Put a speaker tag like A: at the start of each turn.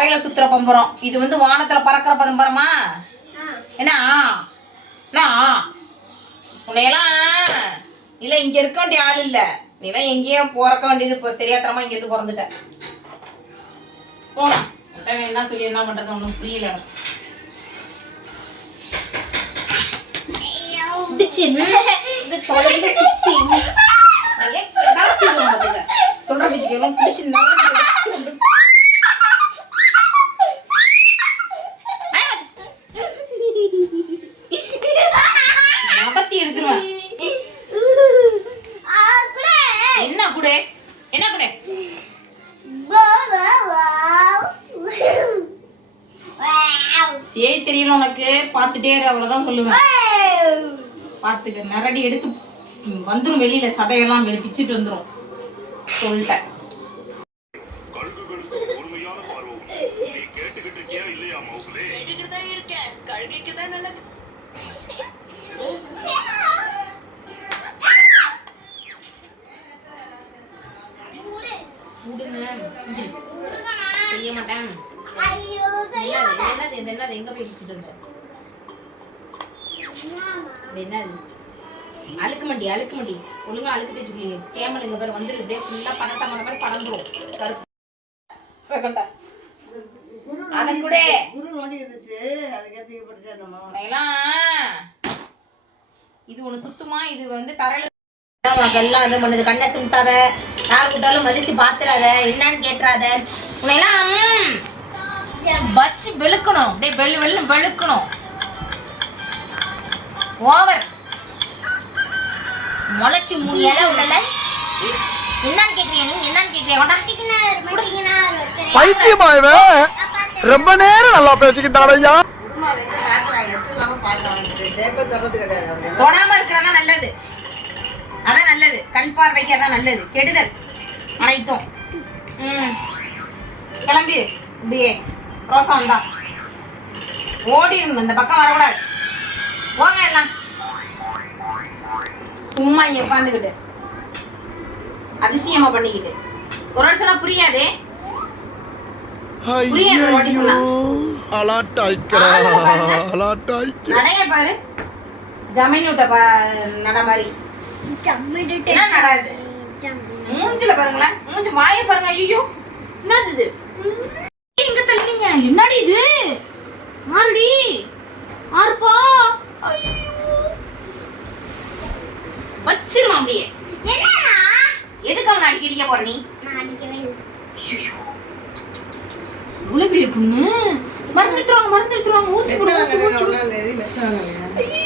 A: தரையில சுத்துற பம்பரம். இது வந்து வானத்துல பறக்கிற பம்பரமா? என்ன? ஆ? என்ன? ஆ? உன்னையெல்லாம் இல்ல இங்க இருக்க வேண்டிய ஆள் இல்ல. நீலாம் எங்கேயோ பிறக்க வேண்டியது இப்போ தெரியாதரமா இங்க இருந்து பிறந்துட்ட. போனோம் என்ன சொல்லி என்ன பண்றது ஒன்றும் புரியல எனக்கு. பிடிச்சு தொலைவில் சுத்தி நான் ஏன் கடாசி செய்வேன் பாத்துக்க. சொல்ற பிடிச்சு கேட்கணும் பிடிச்சு நறுக்கு எடுத்து வந்து நபத்தி எடுத்துருவேன் என்ன குடு என்ன குடு சேய் தெரியல உனக்கு. பார்த்துட்டே இரு அவ்வளவுதான் சொல்லுவேன். பார்த்துக்க நரடி எடுத்து ம், வந்துரும் வெளியில சதையெல்லாம் வெளி பிச்சுட்டு வந்துரும். சொல்லிட்டேன். விடுங்க. செய்ய மாட்டேன் எங்க போய் பிடிச்சிட்டு என்னது? அழுக்கு மண்டி அழுக்கு மண்டி. ஒழுங்கா அழுக்கு தேய்ச்சி குளி கேமல் இங்க பேர் வந்துரு. இப்படியே ஃபுல்லா படத்த மன மாதிரி படந்துரும். கருப்பு. அதை கூட.
B: குரு நோண்டி இருந்துச்சு. படிச்சா நம்ம.
A: எல்லாம் இது ஒண்ணு சுத்தமா? இது வந்து தரையில எல்லாம் இது பண்ணுது. கண்ணை சுட்டாத யார் விட்டாலும் மதிச்சு பாத்துறாத என்னன்னு கேட்டுறாத. உன்னையெல்லாம் வச்சு வெளுக்கணும். அப்படியே வெளு வெளு வெளுக்கணும். ஓவர் முளைச்சு மூணு இலை விடல என்னன்னு கேக்குறியா நீ? என்னன்னு கேக்குறியா? கொண்டா
C: பைத்தியமா ரொம்ப நேரம் நல்லா
B: அவங்க
A: தொடாம இருக்கிறதா நல்லது. அதான் நல்லது. கண் பார்வைக்கு அதான் நல்லது. கெடுதல். அனைத்தும். ம். கிளம்பிடு இப்படியே ரோசா வந்தா ஓடிடணும் இந்த பக்கம் வரக்கூடாது. போங்க எல்லாம். சும்மா இங்க உட்காந்துக்கிட்டு. அதிசயமா பண்ணிக்கிட்டு. ஒரு வருஷம் புரியாது. நடைய பாரு. ஜமீன் விட்ட நட மாதிரி. என்ன நட இது மூஞ்சில பாருங்களேன் மூஞ்சி வாயை பாருங்க ஐயோ என்னது இது? எங்க தள்ளிங்க என்னடி இது? ஆறுடி ஆறுப்பா ஐயோ. வச்சிருவான் அப்படியே. எதுக்கு அவனை அடிக்கடிக்க போற நீ? ஐயோ. இவ்வளவு பெரிய பொண்ணு. மருந்து எடுத்துருவாங்க மருந்து எடுத்துருவாங்க ஊசி போடு ஊசி ஊசி ஊசி. ஐயோ